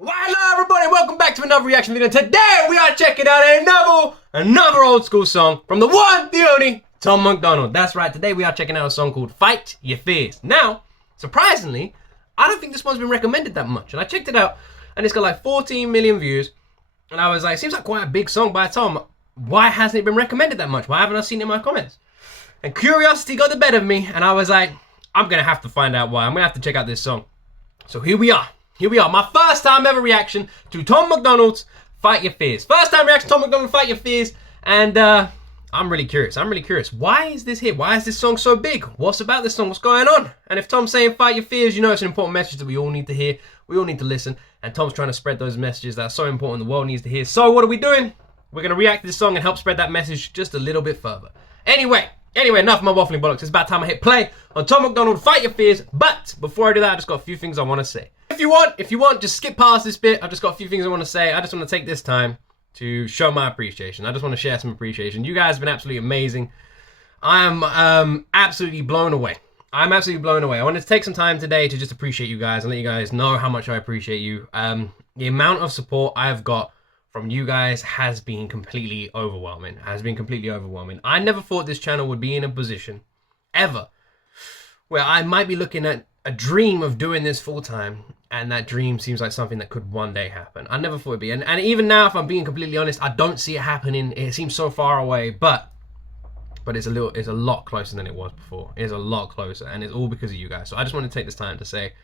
Well, hello everybody, welcome back to another reaction video. Today we are checking out another old school song from the one, the only, Tom MacDonald. That's right, today we are checking out a song called Fight Your Fears. Now, surprisingly, I don't think this one's been recommended that much. And I checked it out, and it's got like 14 million views. And I was like, seems like quite a big song by Tom. Why hasn't it been recommended that much? Why haven't I seen it in my comments? And curiosity got the better of me, and I was like, I'm gonna have to find out why. I'm gonna have to check out this song. So here we are. Here we are, my first time ever reaction to Tom MacDonald's Fight Your Fears. First time reaction to Tom MacDonald's Fight Your Fears, and I'm really curious. Why is this here? Why is this song so big? What's about this song? What's going on? And if Tom's saying Fight Your Fears, you know it's an important message that we all need to hear. We all need to listen. And Tom's trying to spread those messages that are so important the world needs to hear. So what are we doing? We're going to react to this song and help spread that message just a little bit further. Anyway, enough of my waffling bollocks. It's about time I hit play on Tom MacDonald Fight Your Fears. But before I do that, I just got a few things I want to say. If you want, just skip past this bit. I've just got a few things I want to say. I just want to take this time to show my appreciation. I just want to share some appreciation. You guys have been absolutely amazing. I'm absolutely blown away. I'm absolutely blown away. I wanted to take some time today to just appreciate you guys and let you guys know how much I appreciate you. The amount of support I've got from you guys has been completely overwhelming. I never thought this channel would be in a position, ever, where I might be looking at a dream of doing this full time, and that dream seems like something that could one day happen. I never thought it'd be, and even now, if I'm being completely honest, I don't see it happening. It seems so far away, but it's a lot closer than it was before. It's a lot closer, and it's all because of you guys. So I just want to take this time to say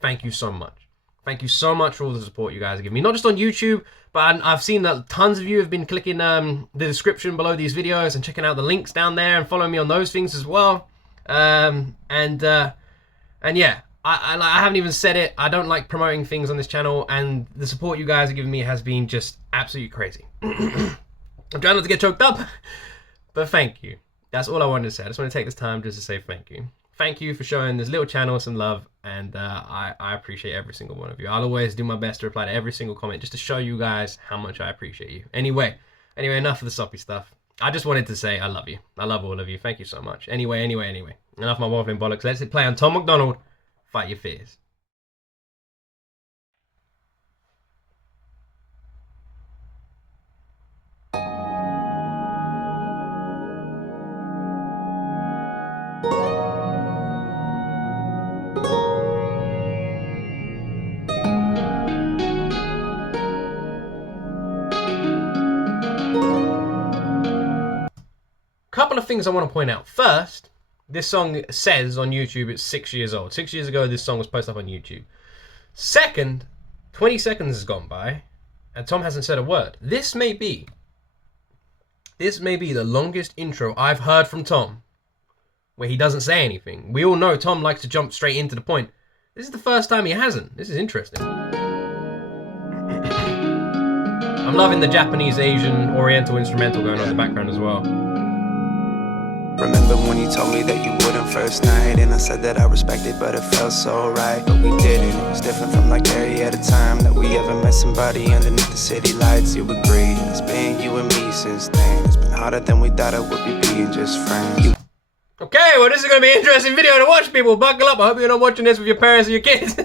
thank you so much. Thank you so much for all the support you guys have given me, not just on YouTube, but I've seen that tons of you have been clicking the description below these videos and checking out the links down there and following me on those things as well. And yeah, I haven't even said it. I don't like promoting things on this channel, and the support you guys have given me has been just absolutely crazy. I'm trying not to get choked up, but thank you. That's all I wanted to say. I just want to take this time just to say thank you. Thank you for showing this little channel some love, and I appreciate every single one of you. I'll always do my best to reply to every single comment just to show you guys how much I appreciate you. Anyway, enough of the soppy stuff. I just wanted to say I love you. I love all of you. Thank you so much. Anyway. Enough of my waffling bollocks. Let's hit play on Tom MacDonald Fight Your Fears. Couple of things I want to point out. First, this song says on YouTube it's 6 years old. 6 years ago, this song was posted up on YouTube. Second, 20 seconds has gone by, and Tom hasn't said a word. This may be the longest intro I've heard from Tom, where he doesn't say anything. We all know Tom likes to jump straight into the point. This is the first time he hasn't. This is interesting. I'm loving the Japanese, Asian, Oriental instrumental going on in the background as well. Remember when you told me that you wouldn't first night, and I said that I respected, but it felt so right, but we didn't. It was different from like every other time that we ever met somebody underneath the city lights. You agreed, it's been you and me since then. It's been harder than we thought it would be being just friends. Okay, well this is going to be an interesting video to watch, people. Buckle up. I hope you're not watching this with your parents or your kids.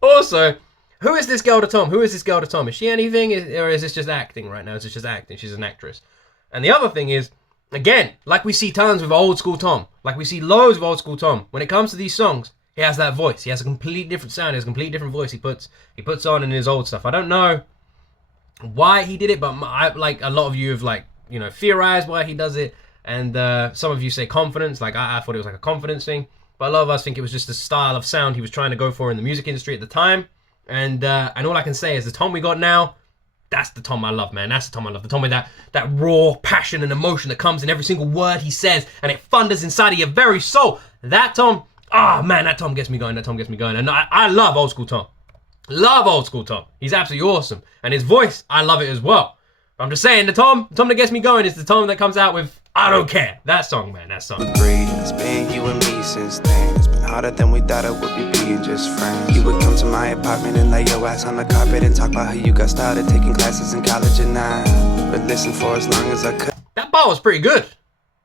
Also, who is this girl to Tom? Who is this girl to Tom? Is she anything, or is this just acting right now? Is this just acting? She's an actress. And the other thing is, again, like we see tons with old school Tom, like we see loads of old school Tom, when it comes to these songs, he has that voice. He has a completely different sound. He has a completely different voice he puts on in his old stuff. I don't know why he did it, but like a lot of you have theorized why he does it, and some of you say confidence. Like I thought it was like a confidence thing, but a lot of us think it was just the style of sound he was trying to go for in the music industry at the time. And all I can say is the Tom we got now, that's the Tom I love, man. That's the Tom I love. The Tom with that raw passion and emotion that comes in every single word he says, and it thunders inside of your very soul. That Tom, man, that Tom gets me going. And I love old school Tom. Love old school Tom. He's absolutely awesome. And his voice, I love it as well. But I'm just saying, the Tom that gets me going is the Tom that comes out with I Don't Care. That song, man, that song. Agreed, it's been you and me since then. It's been harder than we thought it would be being just friends. You would come to my apartment and lay your ass on the carpet and talk about how you got started taking classes in college and I would listen for as long as I could. That bar was pretty good.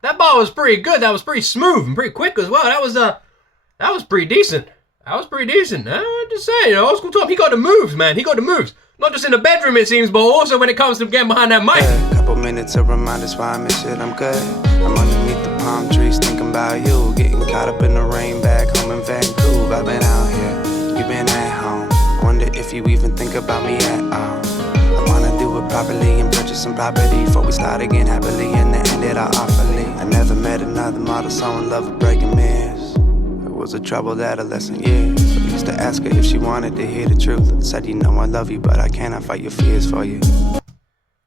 That was pretty smooth and pretty quick as well. That was pretty decent. That was pretty decent. I'm just saying, old school Tom, he got the moves, man. He got the moves. Not just in the bedroom, it seems, but also when it comes to getting behind that mic. A couple minutes to remind us why I miss it, I'm good. I'm underneath the palm trees thinking about you. Getting caught up in the rain back home in Vancouver. I've been out here, you've been at home. Wonder if you even think about me at all. I wanna do it properly and purchase some property before we start again happily and then end it all awfully. I never met another model so in love with breaking mirrors. It was a troubled adolescent years. I used to ask her if she wanted to hear the truth. I said, you know I love you, but I cannot fight your fears for you.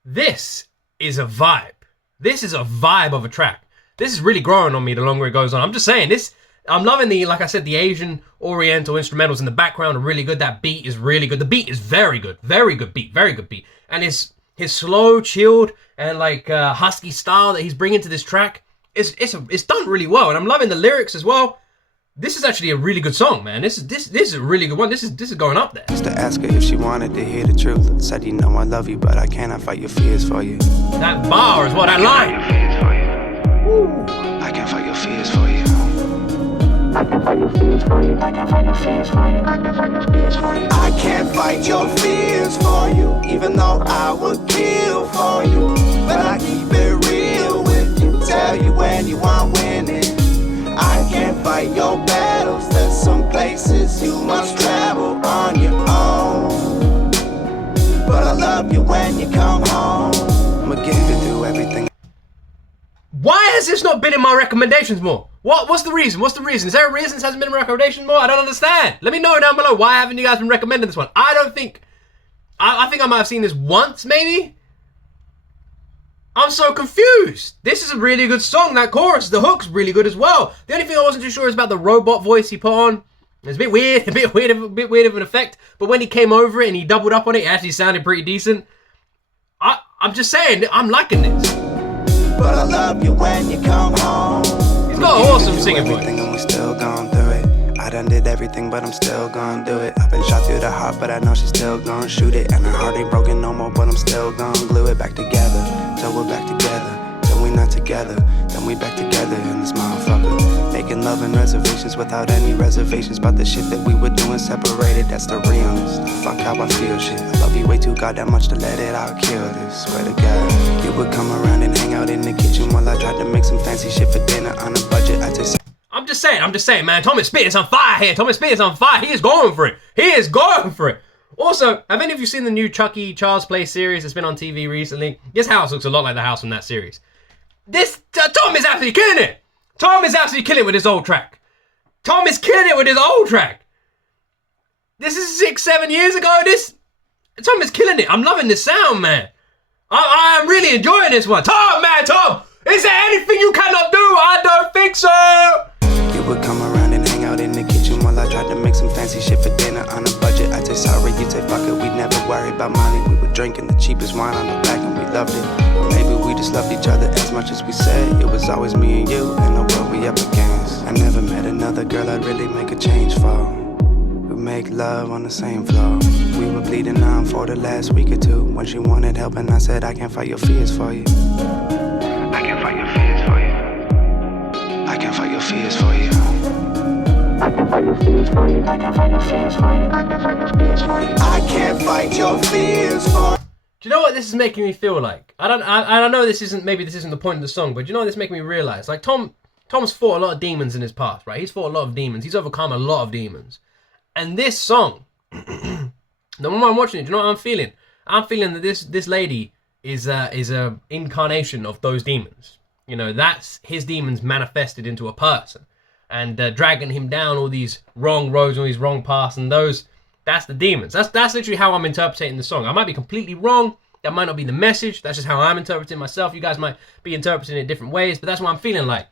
This is a vibe. This is a vibe of a track. This is really growing on me the longer it goes on. I'm just saying, I'm loving the, like I said, the Asian Oriental instrumentals in the background are really good. That beat is really good. The beat is very good. Very good beat. Very good beat. And his slow, chilled, and like husky style that he's bringing to this track, it's done really well. And I'm loving the lyrics as well. This is actually a really good song, man. This is a really good one. This is going up there. Used to ask her if she wanted to hear the truth. I said, you know I love you, but I cannot fight your fears for you. That bar is what I like. I can fight your fears for you. I can fight your fears for you. I can fight your fears for you. I can fight your fears for you. I can't fight your fears for you, even though I would kill for you. But I keep it real with you, tell you when you aren't winning. I can't fight your battles, there's some places you must travel on your own. But I love you when you come home. I'ma get you through everything. Why has this not been in my recommendations more? What's the reason? What's the reason? Is there a reason this hasn't been in my recommendations more? I don't understand. Let me know down below. Why haven't you guys been recommending this one? I think I might have seen this once, maybe? I'm so confused. This is a really good song. That chorus, the hook's really good as well. The only thing I wasn't too sure is about the robot voice he put on. It's a bit weird, a bit weird of an effect. But when he came over it and he doubled up on it, it actually sounded pretty decent. I'm just saying, I'm liking this. But I love you when you come home. He's got an awesome singing voice. And we still gone through it. I done did everything, but I'm still gonna do it. I've been shot through the heart, but I know she's still gonna shoot it. And her heart ain't broken no more, but I'm still gonna glue it back together. Till we're back together, till we not together. Then we back together in this motherfucker. Making love and reservations without any reservations. About the shit that we were doing separated, that's the realness. Fuck how I feel shit. I love you way too goddamn much to let it out kill this. Swear to God, you would come around and hang out in the kitchen while I tried to make some fancy shit for dinner on a budget. I take I'm just saying, man. Tom MacDonald on fire here. Tom MacDonald on fire. He is going for it. He is going for it. Also, have any of you seen the new Chucky Child's Play series that's been on TV recently? This house looks a lot like the house from that series. Tom is absolutely killing it. Tom is absolutely killing it with his old track. Tom is killing it with his old track. This is 6-7 years ago. Tom is killing it. I'm loving this sound, man. I am really enjoying this one. Tom, man, Tom. Is there anything you cannot do? I don't think so. You would come around and hang out in the kitchen while I tried to make some fancy shit for dinner on a budget. I say sorry, you say fuck it. We never worry about money. We were drinking the cheapest wine on the back and we loved it. Or maybe we just loved each other as much as we said. It was always me and you and the world we up against. I never met another girl I'd really make a change for. We make love on the same floor. We were bleeding on for the last week or two. When she wanted help and I said I can't fight your fears for you. I can fight your fears for you. I can fight your fears for you. I can fight your fears for you. I can fight your fears for you. I can fight your fears for you. I can't fight your fears for you. Do you know what this is making me feel like? I know this isn't the point of the song, but do you know what this is making me realize? Like Tom's fought a lot of demons in his past, right? He's fought a lot of demons. He's overcome a lot of demons. And this song, the moment I'm watching it, do you know what I'm feeling? I'm feeling that this lady is a incarnation of those demons. You know, that's his demons manifested into a person and dragging him down all these wrong roads, all these wrong paths, and that's the demons. That's literally how I'm interpreting the song. I might be completely wrong. That might not be the message. That's just how I'm interpreting myself. You guys might be interpreting it different ways, but that's what I'm feeling like.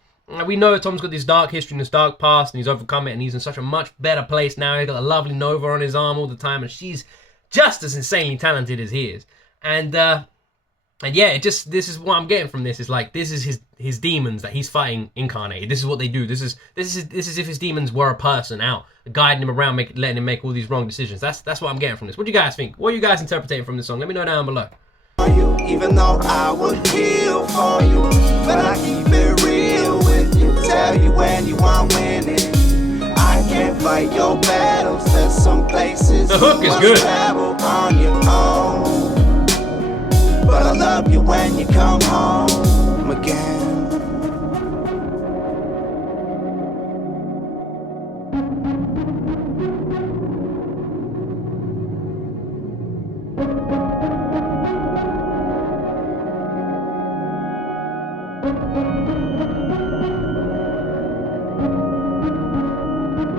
We know Tom's got this dark history and this dark past, and he's overcome it, and he's in such a much better place now. He's got a lovely Nova on his arm all the time, and she's just as insanely talented as he is. And yeah, this is what I'm getting from this. It's like this is his demons that he's fighting incarnated. This is what they do. This is if his demons were a person out guiding him around, letting him make all these wrong decisions. That's what I'm getting from this. What do you guys think? What are you guys interpreting from this song? Let me know down below. You, even though I would kill for you, but I keep it real with you. Tell you when you aren't winning. I can't can't fight your battles. There's some places The hook you is must good. travel on your own. But I love you when you come home again.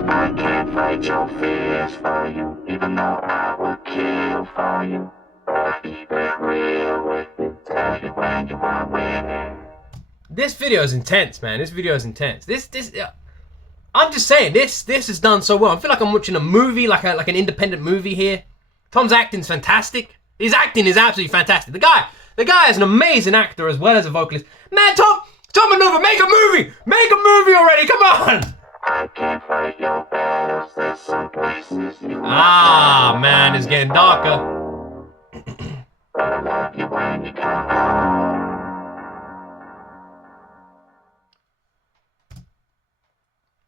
I can't fight your fears for you, even though I would kill for you. But I keep it real with you, tell you when you are winning. This video is intense, man. This video is intense. I'm just saying, this is done so well. I feel like I'm watching a movie, like an independent movie here. Tom's acting's fantastic. His acting is absolutely fantastic. The guy is an amazing actor as well as a vocalist. Man, Tom Maneuver, make a movie! Make a movie already, come on! I can't fight your battles, there's some places you Ah, man, it's getting darker. but I love you when you come home.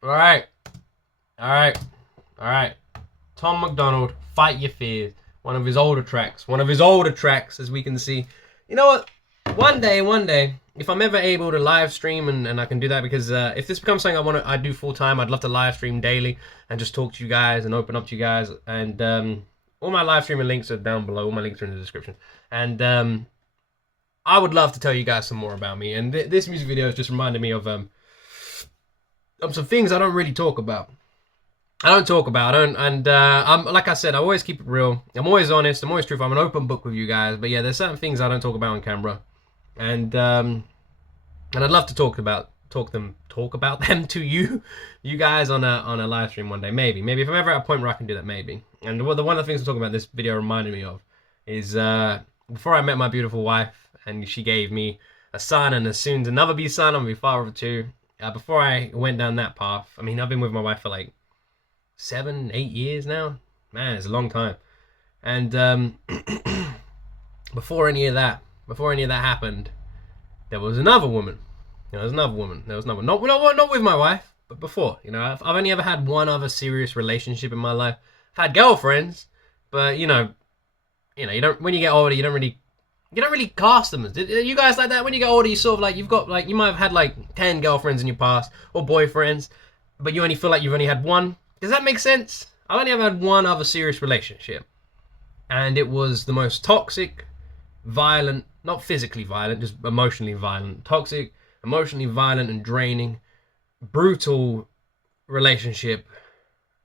Alright. Tom MacDonald, Fight Your Fears. One of his older tracks, as we can see. You know what? One day, if I'm ever able to live stream, and I can do that, because if this becomes something I do full time, I'd love to live stream daily and just talk to you guys and open up to you guys. And all my live streaming links are down below. All my links are in the description. And I would love to tell you guys some more about me. And this music video has just reminded me of some things I don't really talk about. I'm like I said, I always keep it real. I'm always honest. I'm always truthful. I'm an open book with you guys. But yeah, there's certain things I don't talk about on camera, and I'd love to talk about them to you guys on a live stream one day. Maybe if I'm ever at a point where I can do that, maybe. And one of the things I'm talking about this video reminded me of is before I met my beautiful wife, and she gave me a son, and as soon to never be son, I'm gonna be father of two. Before I went down that path, I mean, I've been with my wife for like 7-8 years now. Man, it's a long time. And before any of that happened, there was another woman. Not with my wife, but before. I've only ever had one other serious relationship in my life. I've had girlfriends, but you don't. When you get older, you don't really cast them. You guys like that? When you get older, you sort of like you might have had like 10 girlfriends in your past or boyfriends, but you only feel like you've only had one. Does that make sense? I've only ever had one other serious relationship, and it was the most toxic, violent, not physically violent, just emotionally violent, toxic, emotionally violent and draining, brutal relationship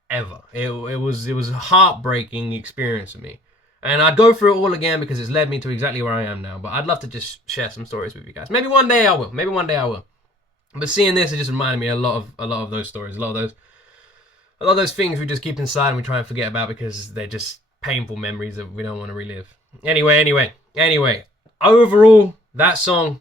ever. It was a heartbreaking experience for me. And I'd go through it all again because it's led me to exactly where I am now. But I'd love to just share some stories with you guys. Maybe one day I will. But seeing this, it just reminded me a lot of those stories, a lot of those things we just keep inside and we try and forget about because they're just painful memories that we don't want to relive. Anyway. Overall, that song,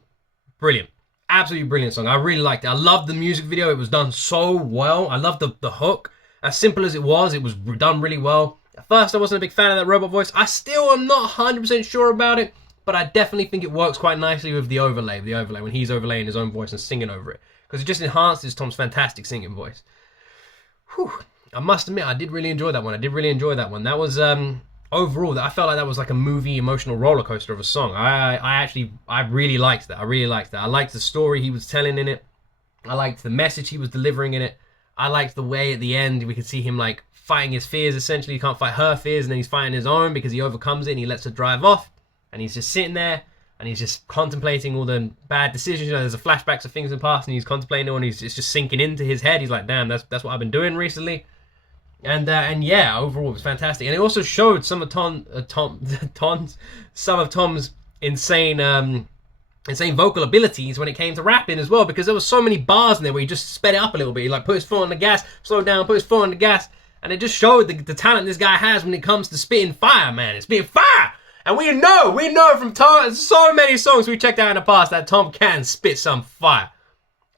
brilliant. Absolutely brilliant song. I really liked it. I loved the music video. It was done so well. I loved the hook. As simple as it was done really well. At first, I wasn't a big fan of that robot voice. I still am not 100% sure about it, but I definitely think it works quite nicely with the overlay. The overlay, when he's overlaying his own voice and singing over it. Because it just enhances Tom's fantastic singing voice. Whew. I must admit, I did really enjoy that one. That was, overall, I felt like that was like a movie emotional roller coaster of a song. I really liked that. I liked the story he was telling in it. I liked the message he was delivering in it. I liked the way at the end we could see him like fighting his fears, essentially. He can't fight her fears, and then he's fighting his own because he overcomes it and he lets her drive off. And he's just sitting there and he's just contemplating all the bad decisions. There's a flashbacks of things in the past and he's contemplating it, and it's just sinking into his head. He's like, damn, that's what I've been doing recently. And yeah, overall it was fantastic, and it also showed some of Tom's insane vocal abilities when it came to rapping as well, because there was so many bars in there where he just sped it up a little bit. He like put his foot on the gas, slowed down, put his foot on the gas, and it just showed the talent this guy has when it comes to spitting fire, man. It's spitting fire, and we know from Tom, so many songs we checked out in the past that Tom can spit some fire,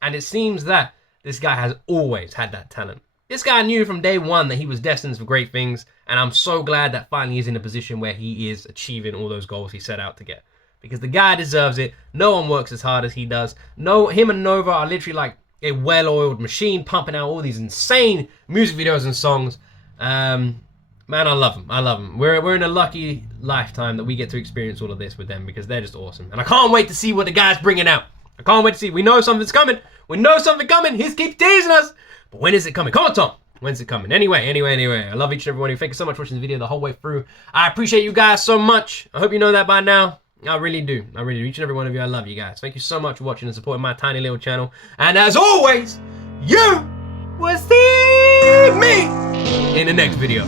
and it seems that this guy has always had that talent. This guy knew from day one that he was destined for great things, and I'm so glad that finally he's in a position where he is achieving all those goals he set out to get. Because the guy deserves it. No one works as hard as he does. No, him and Nova are literally like a well-oiled machine pumping out all these insane music videos and songs. Man, I love them. I love them. We're in a lucky lifetime that we get to experience all of this with them because they're just awesome. And I can't wait to see what the guy's bringing out. I can't wait to see. We know something's coming. We know something coming. He keeps teasing us. But when is it coming? Come on, Tom. When's it coming? Anyway. I love each and every one of you. Thank you so much for watching the video the whole way through. I appreciate you guys so much. I hope you know that by now. I really do. I really do. Each and every one of you, I love you guys. Thank you so much for watching and supporting my tiny little channel. And as always, you will see me in the next video.